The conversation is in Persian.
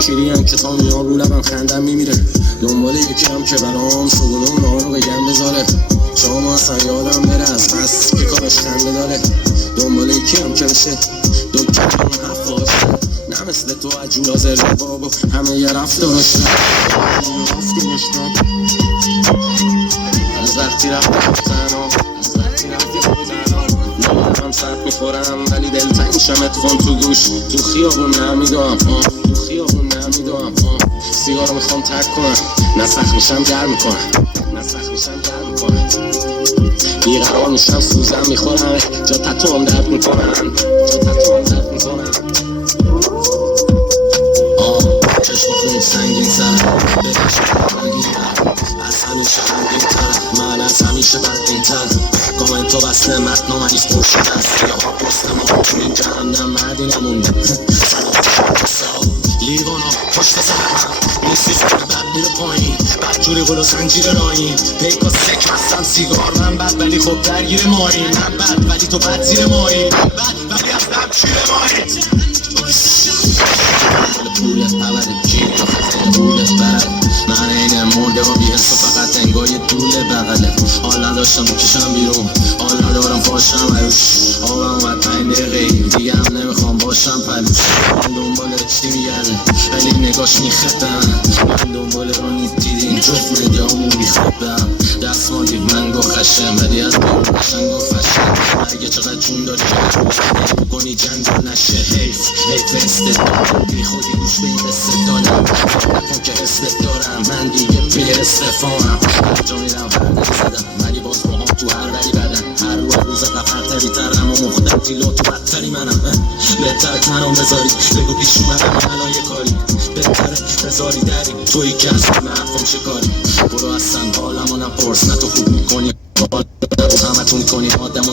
شیریم که تا میان رو لبم خندم میمیره. دنبال یکی هم که برام صبونه اونا رو بگم بذاره. شام اصلا یادم بره از پس که کارش خنده داره. دنبال یکی هم که بشه دو کلام هفت باشه. نه مثل تو عجول آزر بابا همه یه رفت داشتن. از وقتی رفتی تنها هم سرد میخورم ولی دلتنگ شم اتفان تو گوش. تو خیابون نمیدام سیگارو میخوام ترک کنم. نسخ میشم گرم میکنم بیقرار میشم سوزم میخورم. جا تتو هم درد میکنم چشم خون سنگین سرم از همیشه غمگین ترم. من از همیشه بدبین ترم. کامنتو بسته متن و منیز پرشده از سیاه پست ما تو این جهنم مردی نمونده. لیوانا پشت سرم نیستی زنه بد میره پایین. بدجوری قل و زنجیر راین پیکا سک هستم سیگار. من بد ولی خب درگیر مایی. من بد ولی تو بد زیر مایی. من بد ولی از دم چیر مایی. پولت پبره جیب و خزینه پولت برد. من اینه مرده و بیهست و فقط انگاه یه دوله بغله. حال نداشتم بکشم بیرون حال ندارم پاشم عروش. آبم اومد 5 دقیقه دیگه هم نمیخوام باشم پلوش. من دنبال چی میگرده ولی نگاش میخطم. من دنبال رانی دیدین جفت مدیامو میخوابم. دستمالی من گو خشم ولی از بیرون قشنگ و فشم. مرگه چقدر جون داری که حیف کنی جنگل نشه. حیف استدار بی خودی گوش به این استدارم. فکر نکن که حسلت دارم من دیگه پی استفانم. هر جا میرم هر زدم ولی باز باهم تو هر ولی بدن. هر روز قفرتری ترم و مختلفی لو تو بدتری منم. بهتر تنم بذاری بگو پیش اومدم الان یه کاری. بهتره بذاری دری توی که از من حرفم شکاری. برو اصلا حالمو نپرس نه تو خوب میکنی همتون کنی آدم